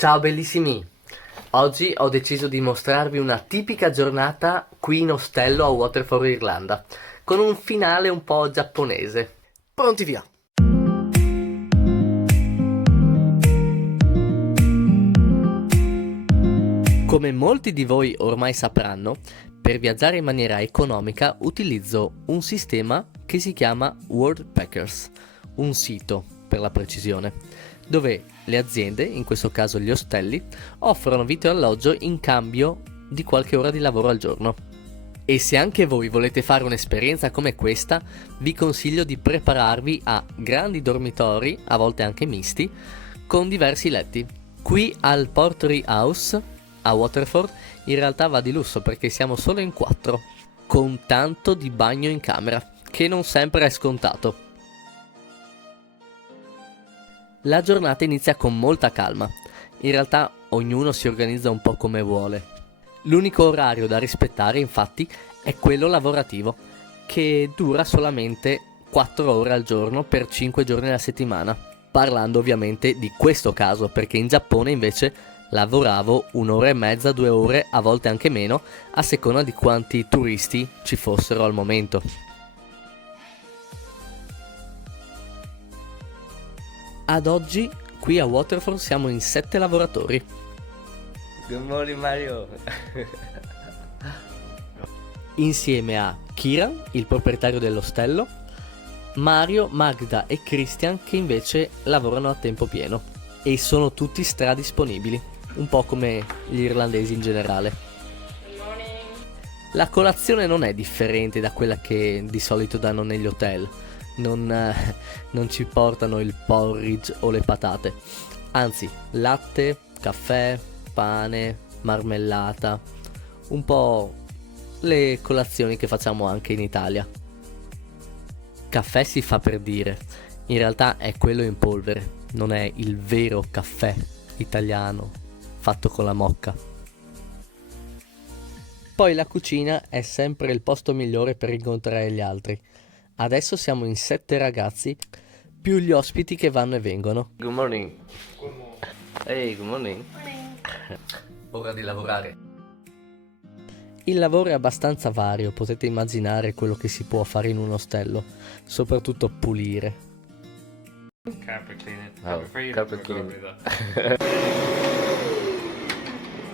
Ciao bellissimi! Oggi ho deciso di mostrarvi una tipica giornata qui in ostello a Waterford, Irlanda, con un finale un po' giapponese. Pronti via! Come molti di voi ormai sapranno, per viaggiare in maniera economica utilizzo un sistema che si chiama Worldpackers, un sito per la precisione, dove le aziende, in questo caso gli ostelli, offrono vitto e alloggio in cambio di qualche ora di lavoro al giorno. E se anche voi volete fare un'esperienza come questa, vi consiglio di prepararvi a grandi dormitori, a volte anche misti, con diversi letti. Qui al Portray House a Waterford in realtà va di lusso perché siamo solo in 4, con tanto di bagno in camera, che non sempre è scontato. La giornata inizia con molta calma, in realtà ognuno si organizza un po' come vuole. L'unico orario da rispettare infatti è quello lavorativo, che dura solamente 4 ore al giorno per 5 giorni alla settimana, parlando ovviamente di questo caso perché in Giappone invece lavoravo 1 ora e mezza, 2 ore, a volte anche meno, a seconda di quanti turisti ci fossero al momento. Ad oggi, qui a Waterford siamo in 7 lavoratori. Good morning Mario! Insieme a Kiran, il proprietario dell'ostello, Mario, Magda e Christian che invece lavorano a tempo pieno e sono tutti stradisponibili, un po' come gli irlandesi in generale. La colazione non è differente da quella che di solito danno negli hotel, non ci portano il porridge o le patate, anzi latte, caffè, pane, marmellata, un po' le colazioni che facciamo anche in Italia. Caffè si fa per dire, in realtà è quello in polvere, non è il vero caffè italiano fatto con la mocca. Poi la cucina è sempre il posto migliore per incontrare gli altri. Adesso siamo in 7 ragazzi, più gli ospiti che vanno e vengono. Good morning. Good morning. Hey, good morning. Morning. Ora di lavorare. Il lavoro è abbastanza vario, potete immaginare quello che si può fare in un ostello, soprattutto pulire. Carpet cleaning. Oh, Free, carpet we're gonna cleaning. do that.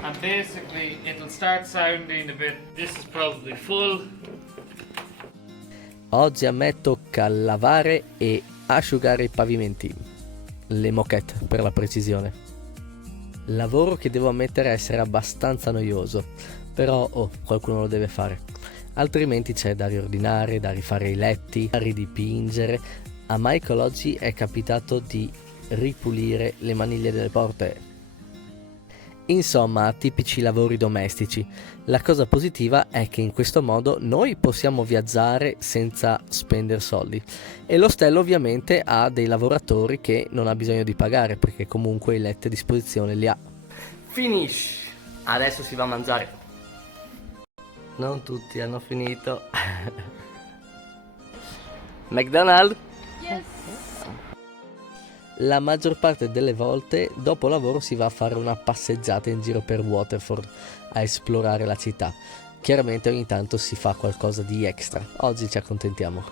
And basically, it'll start sounding a bit. This is probably full. Oggi a me tocca lavare e asciugare i pavimenti, le moquette per la precisione. Lavoro che devo ammettere essere abbastanza noioso, però qualcuno lo deve fare, altrimenti c'è da riordinare, da rifare i letti, da ridipingere. A Michael oggi è capitato di ripulire le maniglie delle porte. Insomma, tipici lavori domestici. La cosa positiva è che in questo modo noi possiamo viaggiare senza spendere soldi e l'ostello ovviamente ha dei lavoratori che non ha bisogno di pagare perché comunque i letti a disposizione li ha. Finish! Adesso si va a mangiare. Non tutti hanno finito. McDonald's? Yes. La maggior parte delle volte dopo lavoro si va a fare una passeggiata in giro per Waterford a esplorare la città. Chiaramente ogni tanto si fa qualcosa di extra. Oggi ci accontentiamo.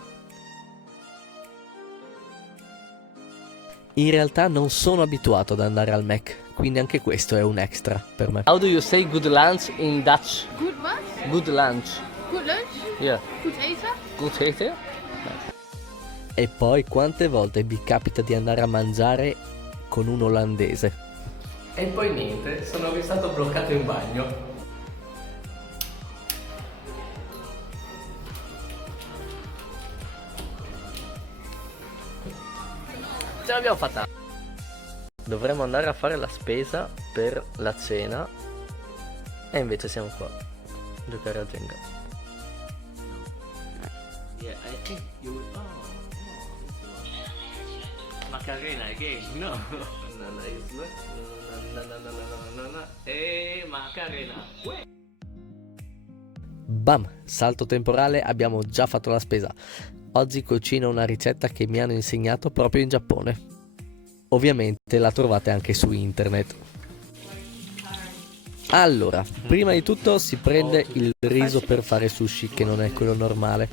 In realtà non sono abituato ad andare al Mac, quindi anche questo è un extra per me. How do you say good lunch in Dutch? Good what? Good lunch. Good lunch? Yeah. Good eten? Good eating? E poi quante volte vi capita di andare a mangiare con un olandese? E poi niente, sono restato bloccato in bagno. Ce l'abbiamo fatta. Dovremmo andare a fare la spesa per la cena e invece siamo qua a giocare a Jenga. Yeah, I think you will... Macarena again, no. E Macarena. Bam, salto temporale, abbiamo già fatto la spesa. Oggi cucino una ricetta che mi hanno insegnato proprio in Giappone. Ovviamente la trovate anche su internet. Allora, prima di tutto si prende il riso per fare sushi, che non è quello normale.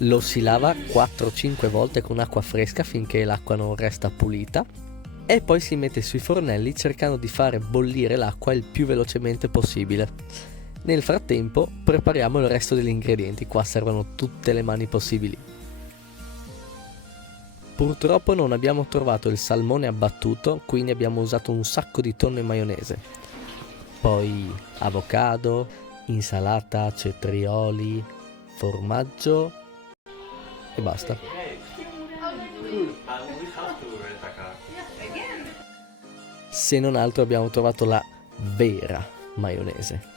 Lo si lava 4-5 volte con acqua fresca finché l'acqua non resta pulita. E poi si mette sui fornelli cercando di fare bollire l'acqua il più velocemente possibile. Nel frattempo prepariamo il resto degli ingredienti, qua servono tutte le mani possibili. Purtroppo non abbiamo trovato il salmone abbattuto, quindi abbiamo usato un sacco di tonno e maionese. Poi avocado, insalata, cetrioli, formaggio e basta. Se non altro abbiamo trovato la vera maionese.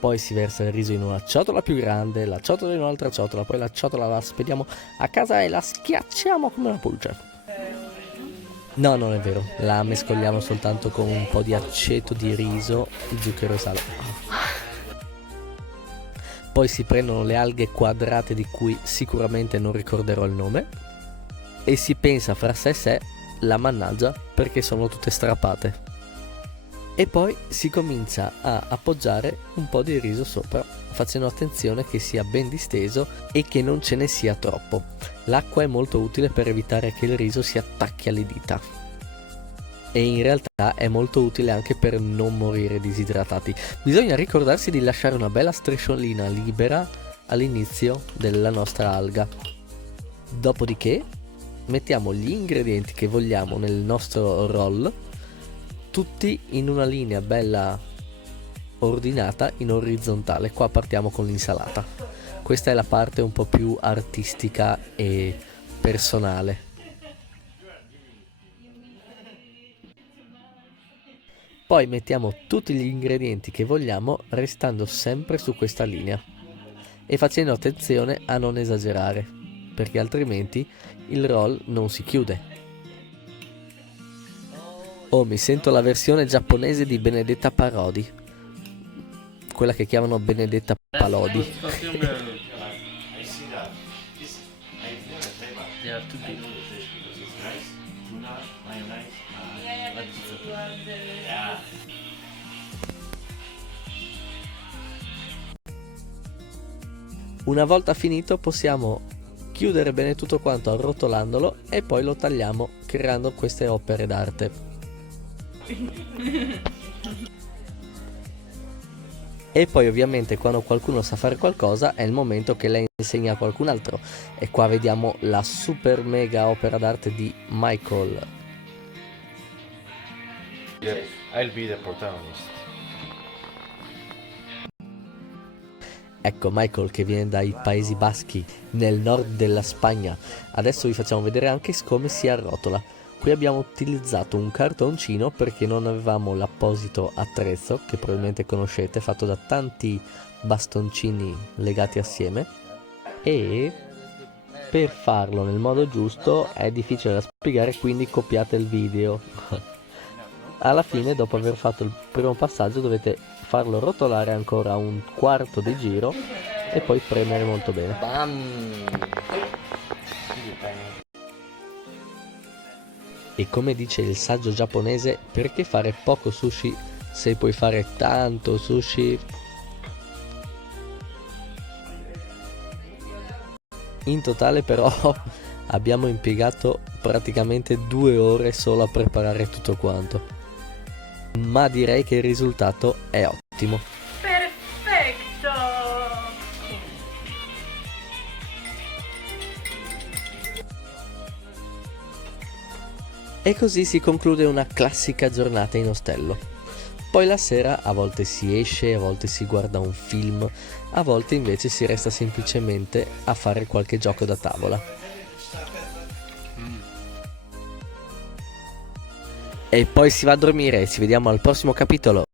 Poi si versa il riso in una ciotola più grande, la ciotola in un'altra ciotola, poi la ciotola la spediamo a casa e la schiacciamo come una pulce. No, non è vero, la mescoliamo soltanto con un po' di aceto di riso, zucchero e sale. Poi si prendono le alghe quadrate di cui sicuramente non ricorderò il nome e si pensa fra sé e sé la mannaggia perché sono tutte strappate. E poi si comincia a appoggiare un po' di riso sopra, facendo attenzione che sia ben disteso e che non ce ne sia troppo. L'acqua è molto utile per evitare che il riso si attacchi alle dita. E in realtà è molto utile anche per non morire disidratati. Bisogna ricordarsi di lasciare una bella strisciolina libera all'inizio della nostra alga. Dopodiché mettiamo gli ingredienti che vogliamo nel nostro roll, tutti in una linea bella ordinata in orizzontale. Qua partiamo con l'insalata. Questa è la parte un po' più artistica e personale. Poi mettiamo tutti gli ingredienti che vogliamo restando sempre su questa linea e facendo attenzione a non esagerare, perché altrimenti il roll non si chiude. Oh, mi sento la versione giapponese di Benedetta Parodi, quella che chiamano Benedetta Palodi. Una volta finito possiamo chiudere bene tutto quanto arrotolandolo e poi lo tagliamo creando queste opere d'arte. E poi ovviamente quando qualcuno sa fare qualcosa è il momento che lei insegna a qualcun altro. E qua vediamo la super mega opera d'arte di Michael. I'll be the protagonist. Ecco Michael che viene dai Paesi Baschi nel nord della Spagna. Adesso vi facciamo vedere anche come si arrotola. Qui abbiamo utilizzato un cartoncino perché non avevamo l'apposito attrezzo che probabilmente conoscete, fatto da tanti bastoncini legati assieme, e per farlo nel modo giusto è difficile da spiegare, quindi copiate il video. Alla fine, dopo aver fatto il primo passaggio, dovete farlo rotolare ancora un quarto di giro e poi premere molto bene. Bam! E come dice il saggio giapponese, perché fare poco sushi se puoi fare tanto sushi? In totale però abbiamo impiegato praticamente 2 ore solo a preparare tutto quanto, ma direi che il risultato è ottimo. Perfetto! E così si conclude una classica giornata in ostello. Poi la sera a volte si esce, a volte si guarda un film, a volte invece si resta semplicemente a fare qualche gioco da tavola. E poi si va a dormire, ci vediamo al prossimo capitolo.